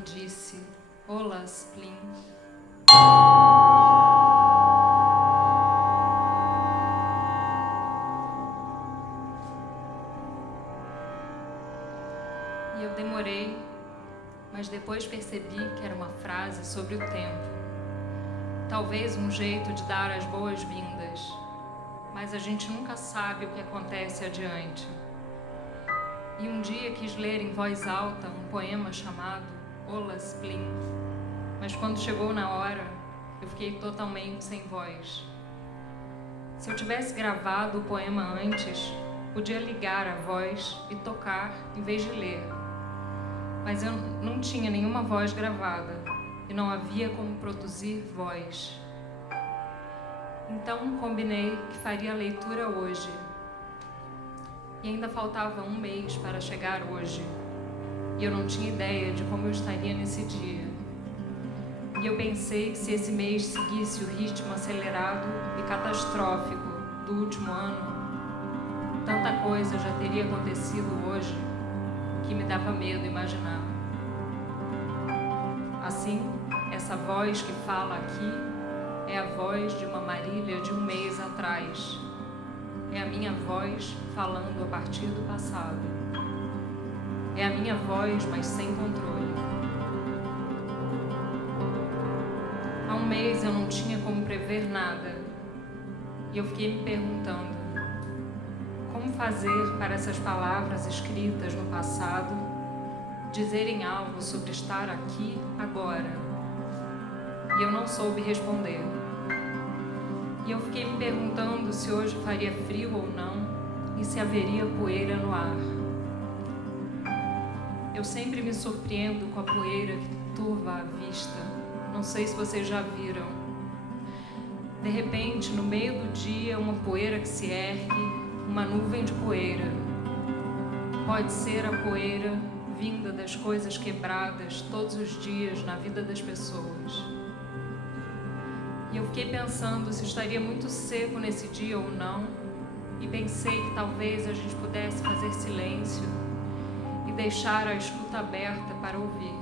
me disse: Olas, Plin. E eu demorei, mas depois percebi que era uma frase sobre o tempo. Talvez um jeito de dar as boas-vindas, mas a gente nunca sabe o que acontece adiante. E um dia quis ler em voz alta um poema chamado Olas, Plin, mas quando chegou na hora, eu fiquei totalmente sem voz. Se eu tivesse gravado o poema antes, podia ligar a voz e tocar em vez de ler. Mas eu não tinha nenhuma voz gravada e não havia como produzir voz. Então combinei que faria a leitura hoje. E ainda faltava um mês para chegar hoje. E eu não tinha ideia de como eu estaria nesse dia. E eu pensei que se esse mês seguisse o ritmo acelerado e catastrófico do último ano, tanta coisa já teria acontecido hoje que me dava medo imaginar. Assim, essa voz que fala aqui é a voz de uma Marília de um mês atrás. É a minha voz falando a partir do passado. É a minha voz, mas sem controle. Há um mês eu não tinha como prever nada. E eu fiquei me perguntando: como fazer para essas palavras escritas no passado dizerem algo sobre estar aqui agora? E eu não soube responder. E eu fiquei me perguntando se hoje faria frio ou não e se haveria poeira no ar. Eu sempre me surpreendo com a poeira que turva a vista. Não sei se vocês já viram. De repente, no meio do dia, uma poeira que se ergue, uma nuvem de poeira. Pode ser a poeira vinda das coisas quebradas todos os dias na vida das pessoas. E eu fiquei pensando se estaria muito seco nesse dia ou não, e pensei que talvez a gente pudesse fazer silêncio e deixar a escuta aberta para ouvir.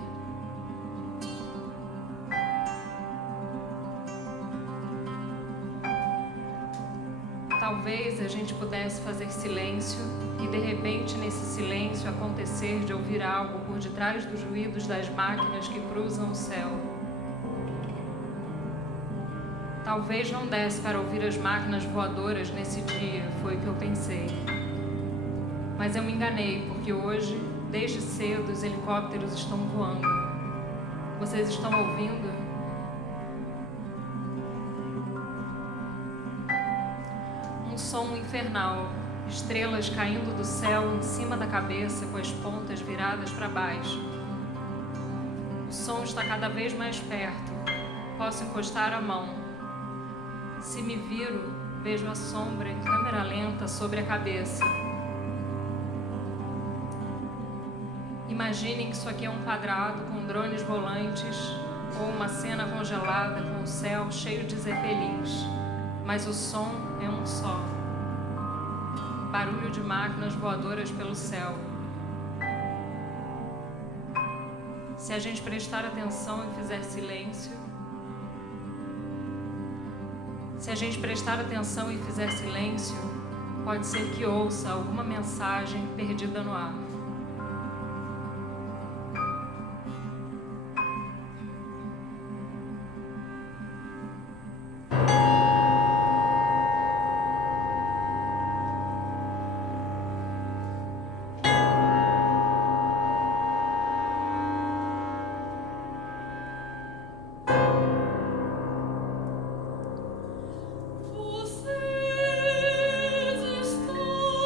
Talvez a gente pudesse fazer silêncio e, de repente, nesse silêncio acontecer de ouvir algo por detrás dos ruídos das máquinas que cruzam o céu. Talvez não desse para ouvir as máquinas voadoras nesse dia, foi o que eu pensei. Mas eu me enganei, porque hoje, desde cedo, os helicópteros estão voando. Vocês estão ouvindo? Um som infernal, estrelas caindo do céu em cima da cabeça com as pontas viradas para baixo. O som está cada vez mais perto. Posso encostar a mão. Se me viro, vejo a sombra em câmera lenta sobre a cabeça. Imaginem que isso aqui é um quadrado com drones volantes ou uma cena congelada com o céu cheio de zeppelins. Mas o som é um só. Barulho de máquinas voadoras pelo céu. Se a gente prestar atenção e fizer silêncio, pode ser que ouça alguma mensagem perdida no ar. Vocês estão comigo.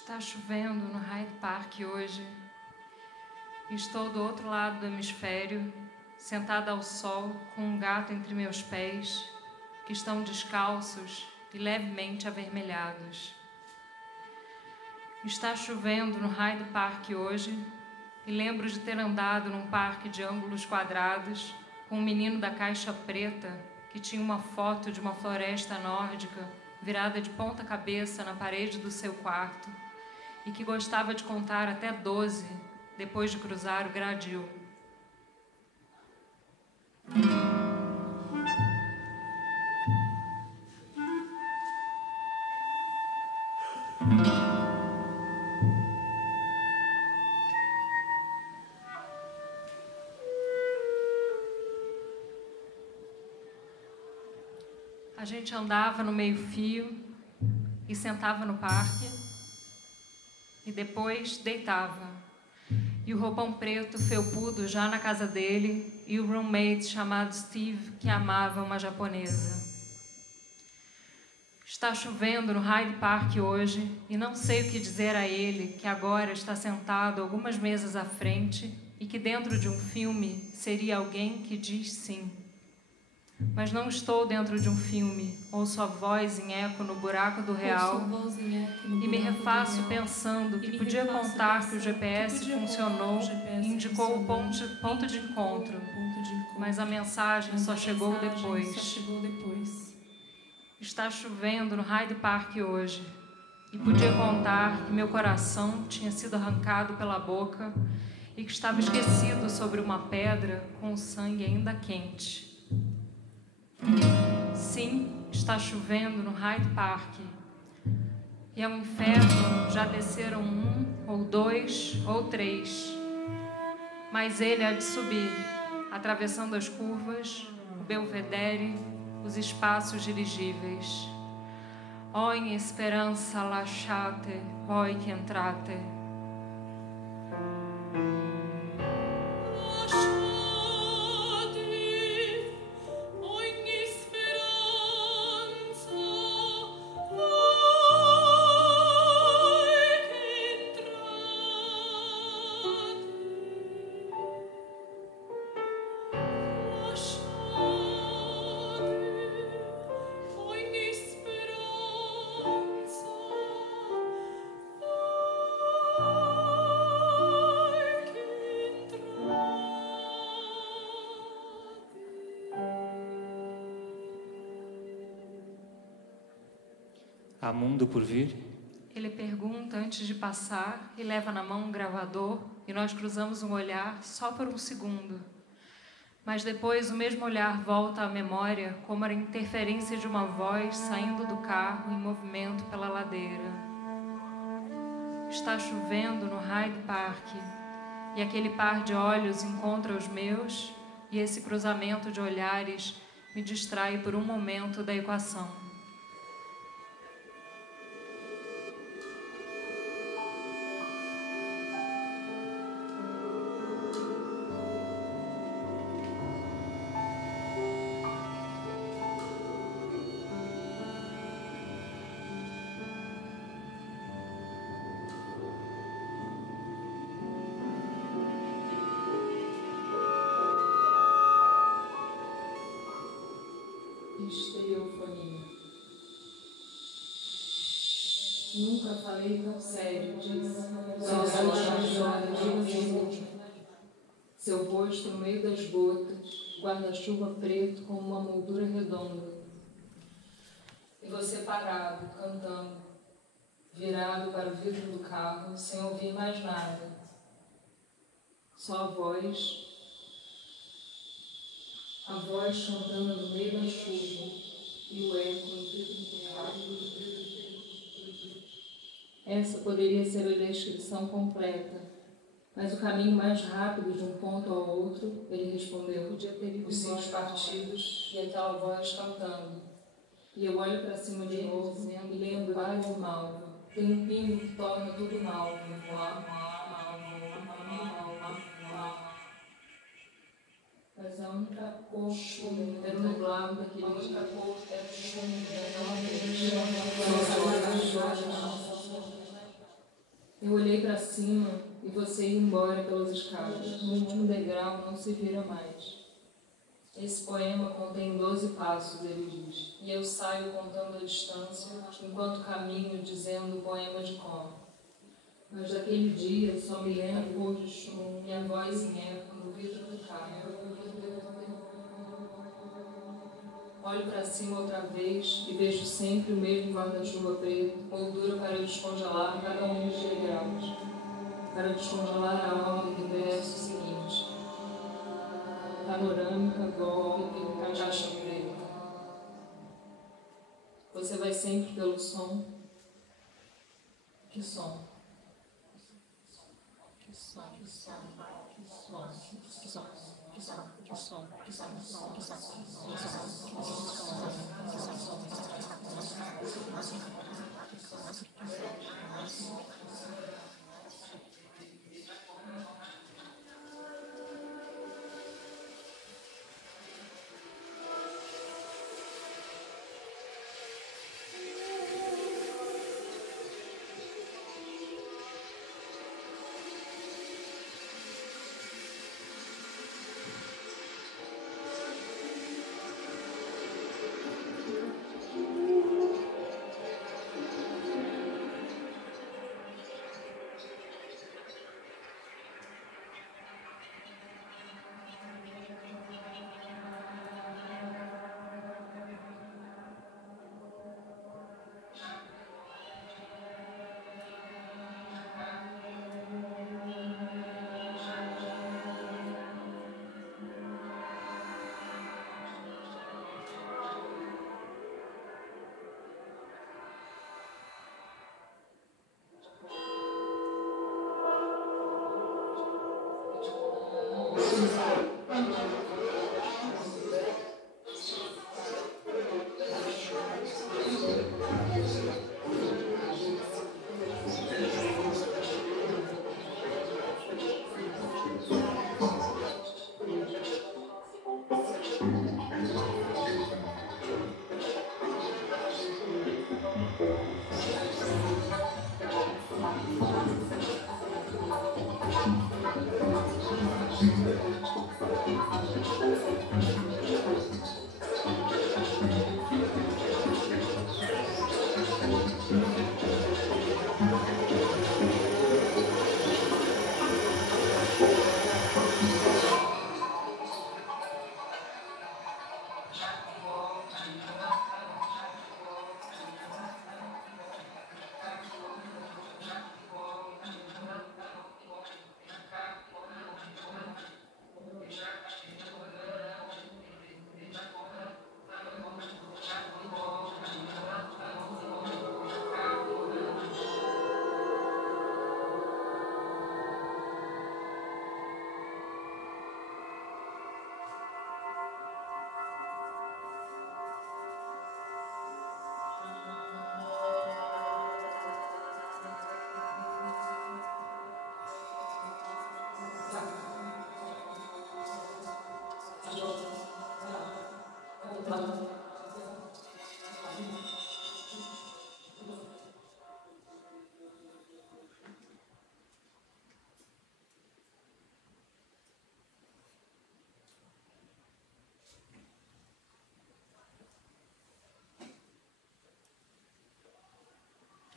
Está chovendo no Hyde Park hoje. Estou do outro lado do hemisfério, sentada ao sol com um gato entre meus pés, que estão descalços e levemente avermelhados. Está chovendo no Hyde Park hoje e lembro de ter andado num parque de ângulos quadrados com um menino da caixa preta que tinha uma foto de uma floresta nórdica virada de ponta cabeça na parede do seu quarto e que gostava de contar até 12 depois de cruzar o gradil. A gente andava no meio-fio e sentava no parque e depois deitava. E o roupão preto felpudo já na casa dele e o roommate chamado Steve que amava uma japonesa. Está chovendo no Hyde Park hoje e não sei o que dizer a ele que agora está sentado algumas mesas à frente e que dentro de um filme seria alguém que diz sim. Mas não estou dentro de um filme, ouço a voz em eco no buraco do real e me refaço pensando que podia contar que o GPS funcionou e indicou o ponto de encontro, mas a mensagem só chegou depois. Está chovendo no Hyde Park hoje e podia contar que meu coração tinha sido arrancado pela boca e que estava esquecido sobre uma pedra com o sangue ainda quente. Sim, está chovendo no Hyde Park. E ao inferno já desceram 1, ou 2, ou 3. Mas ele há de subir, atravessando as curvas, o belvedere, os espaços dirigíveis. Oh, in esperança lasciate, voi che entrate. Há mundo por vir? Ele pergunta antes de passar e leva na mão um gravador e nós cruzamos um olhar só por um segundo. Mas depois o mesmo olhar volta à memória como a interferência de uma voz saindo do carro em movimento pela ladeira. Está chovendo no Hyde Park e aquele par de olhos encontra os meus e esse cruzamento de olhares me distrai por um momento da equação. Estereofonia. Nunca falei tão sério, disse. Seu rosto no meio das gotas, guarda-chuva preto com uma moldura redonda. E você parado, cantando, virado para o vidro do carro, sem ouvir mais nada. Só a voz cantando no meio da chuva e o eco no vidro do carro. Essa poderia ser a descrição completa, mas o caminho mais rápido de um ponto ao outro, ele respondeu, podia ter ido os sinos partidos e aquela voz cantando. E eu olho para cima de novo e lembro quase malva. Tem um pingo que torna tudo malva. Mas a única cor era o nublado daquele dia. A única cor era o chumbo daquela vez. Eu olhei para cima e você ia embora pelas escadas. No último degrau não se vira mais. Esse poema contém 12 passos, ele diz, e eu saio contando a distância, enquanto caminho dizendo o poema de cor. Mas daquele dia só me lembro o pôr de chum e a voz em eco no vidro do carro. Olho para cima outra vez e vejo sempre o mesmo guarda-chuva preto, moldura para descongelar cada um dos degraus, para descongelar a alma do verso seguinte. Panorâmica, golpe, caixa preta. Você vai sempre pelo som. Que som? Que som? Que som? Que som? Que som? Que som? Que som? Que som? Que som? Que som?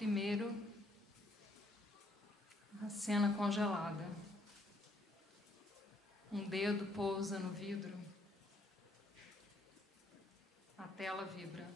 Primeiro, a cena congelada. Um dedo pousa no vidro. A tela vibra.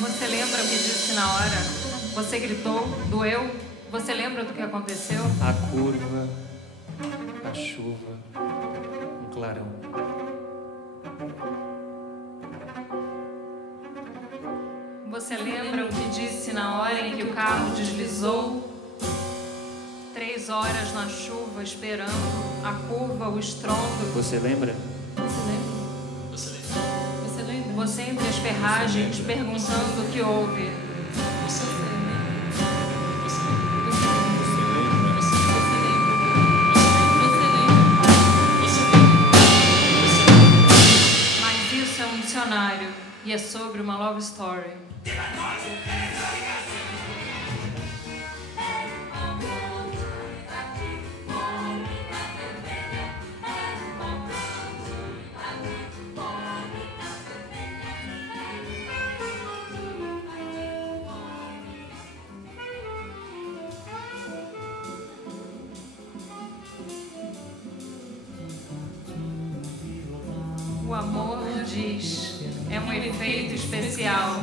Você lembra o que disse na hora? Você gritou? Doeu? Você lembra do que aconteceu? A curva, a chuva, um clarão. Você lembra o que disse na hora em que o carro deslizou? 3 horas na chuva esperando a curva, o estrondo. Você lembra? Você lembra? Você entre as ferragens perguntando o que houve. Mas isso é um dicionário e é sobre uma love story. O amor, diz, é um efeito especial.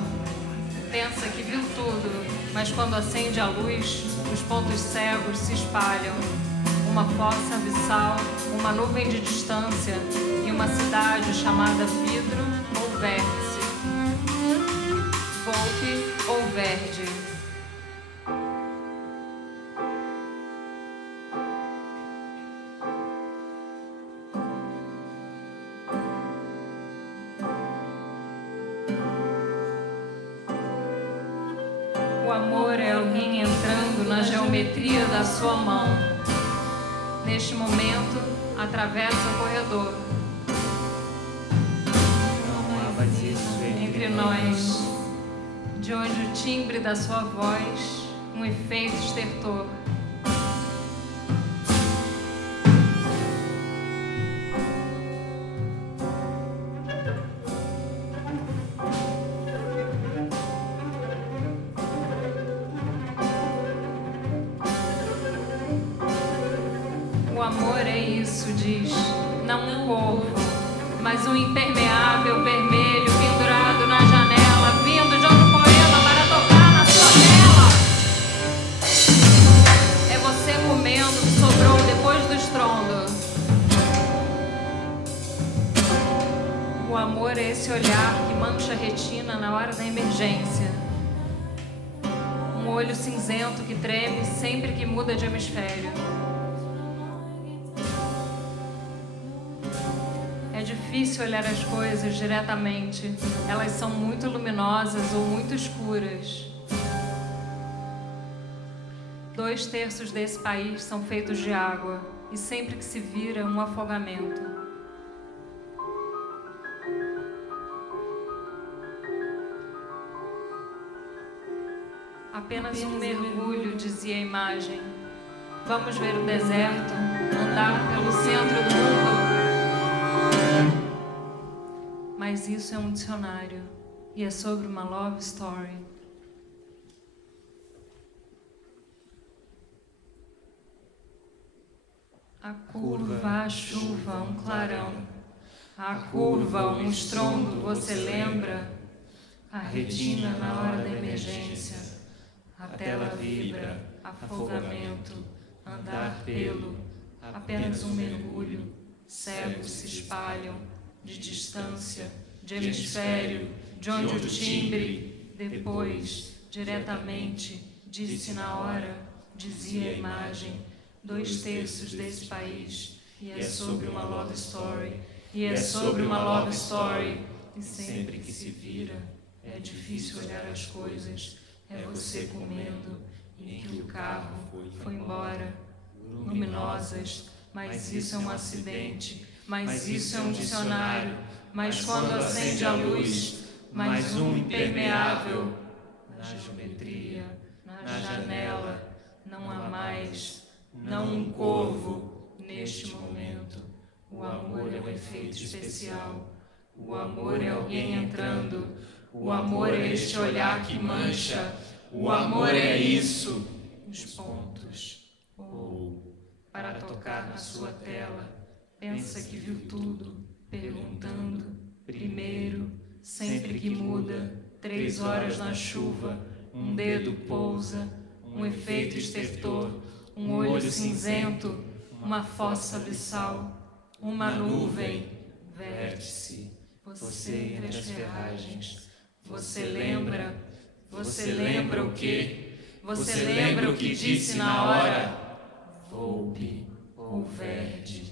Pensa que viu tudo, mas quando acende a luz, os pontos cegos se espalham. Uma fossa abissal, uma nuvem de distância e uma cidade chamada vidro ou vértice. Volpe ou verde. O amor é alguém entrando na geometria da sua mão. Neste momento, atravessa o corredor. Não há vazios Entre nós, de onde o timbre da sua voz, um efeito estertor. O amor é isso, diz, não um corpo, mas um impermeável vermelho pendurado na janela, vindo de outro poema para tocar na sua tela. É você comendo o que sobrou depois do estrondo. O amor é esse olhar que mancha a retina na hora da emergência. Um olho cinzento que treme sempre que muda de hemisfério. É difícil olhar as coisas diretamente. Elas são muito luminosas ou muito escuras. 2/3 desse país são feitos de água e sempre que se vira, um afogamento. Apenas um mergulho, dizia a imagem. Vamos ver o deserto, andar pelo centro do mundo. Mas isso é um dicionário e é sobre uma love story. A curva, a chuva, um clarão. A curva, um estrondo, você lembra? A retina na hora da emergência. A tela vibra, afogamento, andar pelo, apenas um mergulho. Cegos se espalham, de distância, de hemisfério, de onde o timbre, depois, diretamente, disse na hora, dizia a imagem, 2/3 desse país, e é sobre uma love story, e é sobre uma love story, e sempre que se vira, é difícil olhar as coisas, é você comendo, em que o carro foi embora, luminosas, mas isso é um acidente, mas isso é um dicionário, mas quando acende a luz, mais um impermeável, na geometria, na janela, não há mais, não um corvo, neste momento. O amor é um efeito especial, o amor é alguém entrando, o amor é este olhar que mancha, o amor é isso, os pontos, ou, para tocar na sua tela, pensa que viu tudo, perguntando, primeiro, sempre que muda, 3 horas na chuva, um dedo pousa, um efeito estertor, um olho cinzento, uma fossa abissal, uma nuvem, vértice, você entre as ferragens. Você lembra o quê? Você lembra o que disse na hora? Volpe ou verde.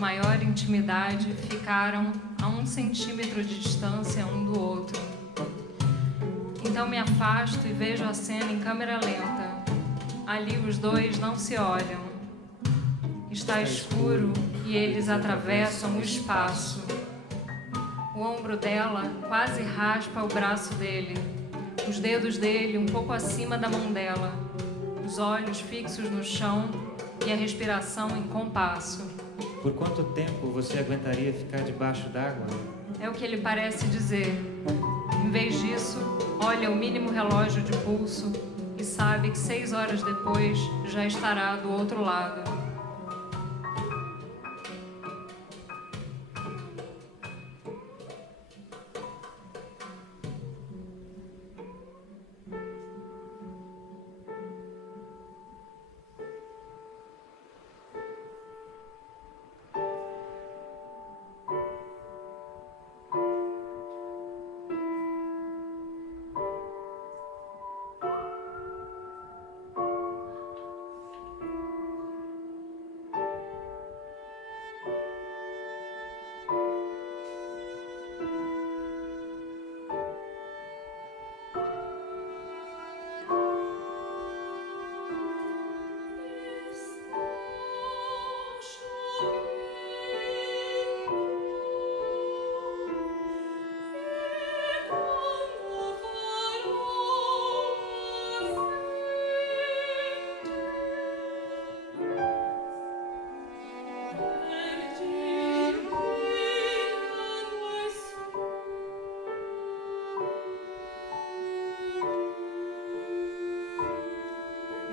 Maior intimidade, ficaram a 1 centímetro de distância um do outro. Então me afasto e vejo a cena em câmera lenta. Ali os dois não se olham. Está escuro e eles atravessam o espaço. O ombro dela quase raspa o braço dele. Os dedos dele um pouco acima da mão dela. Os olhos fixos no chão e a respiração em compasso. Por quanto tempo você aguentaria ficar debaixo d'água? É o que ele parece dizer. Em vez disso, olha o mínimo relógio de pulso e sabe que 6 horas depois já estará do outro lado.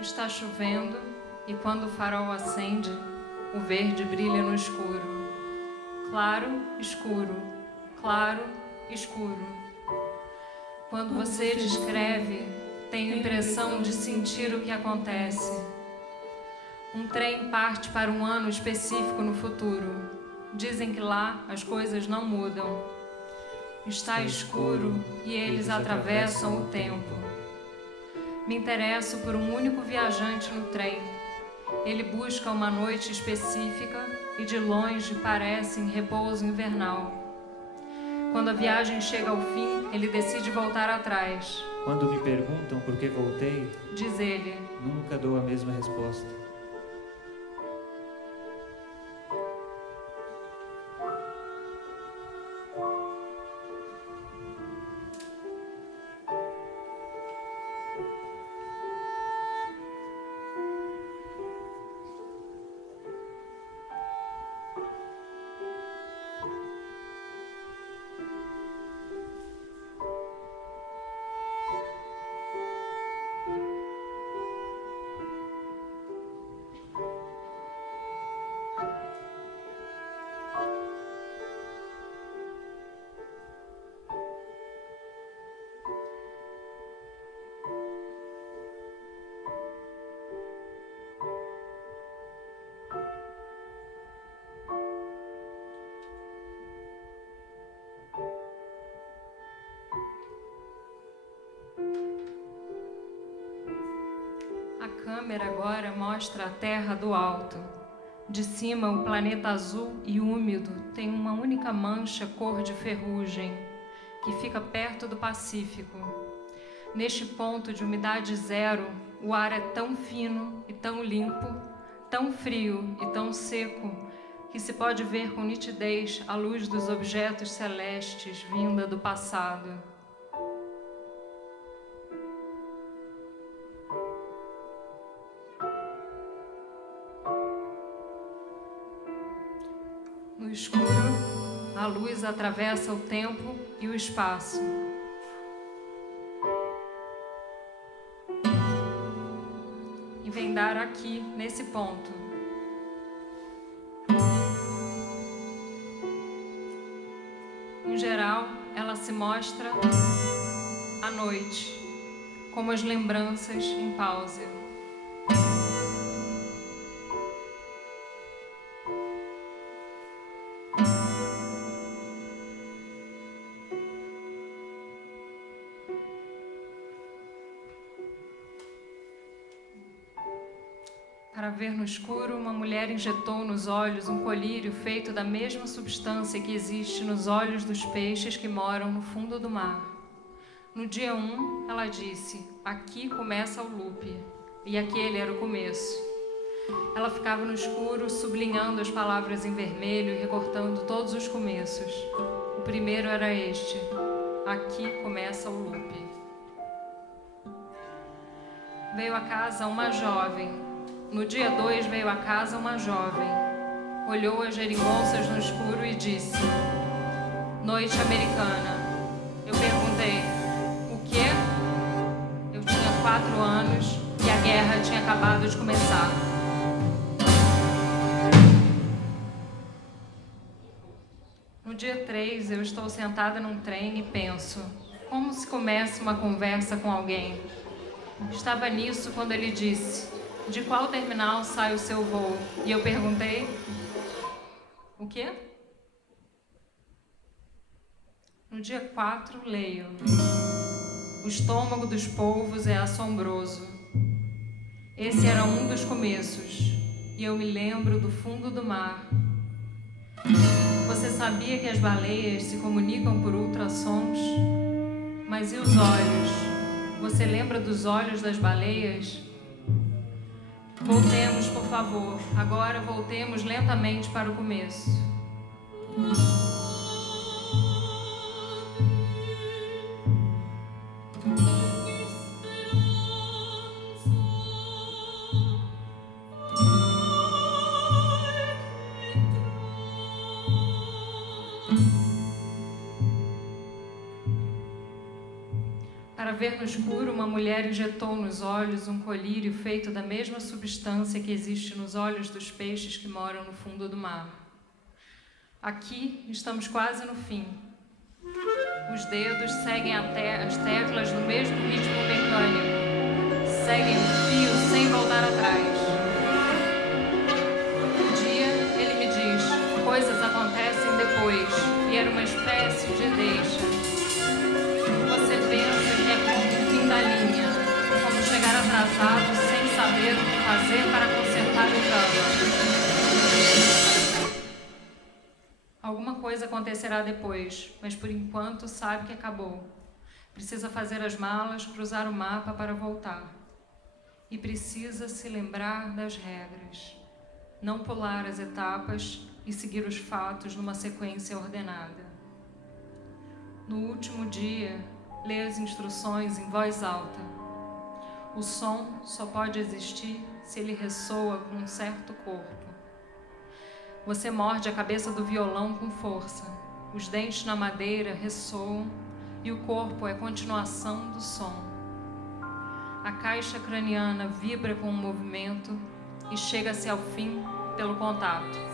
Está chovendo e quando o farol acende, o verde brilha no escuro. Claro, escuro, claro, escuro. Quando você descreve, tenho a impressão de sentir o que acontece. Um trem parte para um ano específico no futuro. Dizem que lá as coisas não mudam. Está escuro e eles atravessam o tempo. Me interesso por um único viajante no trem. Ele busca uma noite específica e de longe parece em repouso invernal. Quando a viagem chega ao fim, ele decide voltar atrás. Quando me perguntam por que voltei, diz ele, nunca dou a mesma resposta. A câmera agora mostra a Terra do alto. De cima, o planeta azul e úmido tem uma única mancha cor de ferrugem, que fica perto do Pacífico. Neste ponto de umidade zero, o ar é tão fino e tão limpo, tão frio e tão seco, que se pode ver com nitidez a luz dos objetos celestes vinda do passado. No escuro, a luz atravessa o tempo e o espaço. E vem dar aqui, nesse ponto. Em geral, ela se mostra à noite, como as lembranças em pausa. Para ver no escuro, uma mulher injetou nos olhos um colírio feito da mesma substância que existe nos olhos dos peixes que moram no fundo do mar. No dia 1, ela disse, aqui começa o loop, e aquele era o começo. Ela ficava no escuro, sublinhando as palavras em vermelho e recortando todos os começos. O primeiro era este, aqui começa o loop. Veio a casa uma jovem. No dia 2 veio à casa uma jovem, olhou as geringonças no escuro e disse, noite americana. Eu perguntei, o quê? Eu tinha 4 anos e a guerra tinha acabado de começar. No dia 3 eu estou sentada num trem e penso, como se começa uma conversa com alguém? Estava nisso quando ele disse, de qual terminal sai o seu voo? E eu perguntei, o quê? No dia 4, leio, o estômago dos polvos é assombroso. Esse era um dos começos, e eu me lembro do fundo do mar. Você sabia que as baleias se comunicam por ultrassons? Mas e os olhos? Você lembra dos olhos das baleias? Voltemos, por favor. Agora voltemos lentamente para o começo. Para ver no escuro, uma mulher injetou nos olhos um colírio feito da mesma substância que existe nos olhos dos peixes que moram no fundo do mar. Aqui estamos quase no fim. Os dedos seguem as teclas no mesmo ritmo mecânico. Seguem o fio sem voltar atrás. Um dia, ele me diz, coisas acontecem depois, e era uma espécie de deixa. Você pensa que é como o fim da linha, como chegar atrasado sem saber o que fazer para consertar o drama. Alguma coisa acontecerá depois, mas por enquanto sabe que acabou. Precisa fazer as malas, cruzar o mapa para voltar. E precisa se lembrar das regras. Não pular as etapas e seguir os fatos numa sequência ordenada. No último dia, lê as instruções em voz alta. O som só pode existir se ele ressoa com um certo corpo. Você morde a cabeça do violão com força. Os dentes na madeira ressoam e o corpo é continuação do som. A caixa craniana vibra com o movimento e chega-se ao fim pelo contato.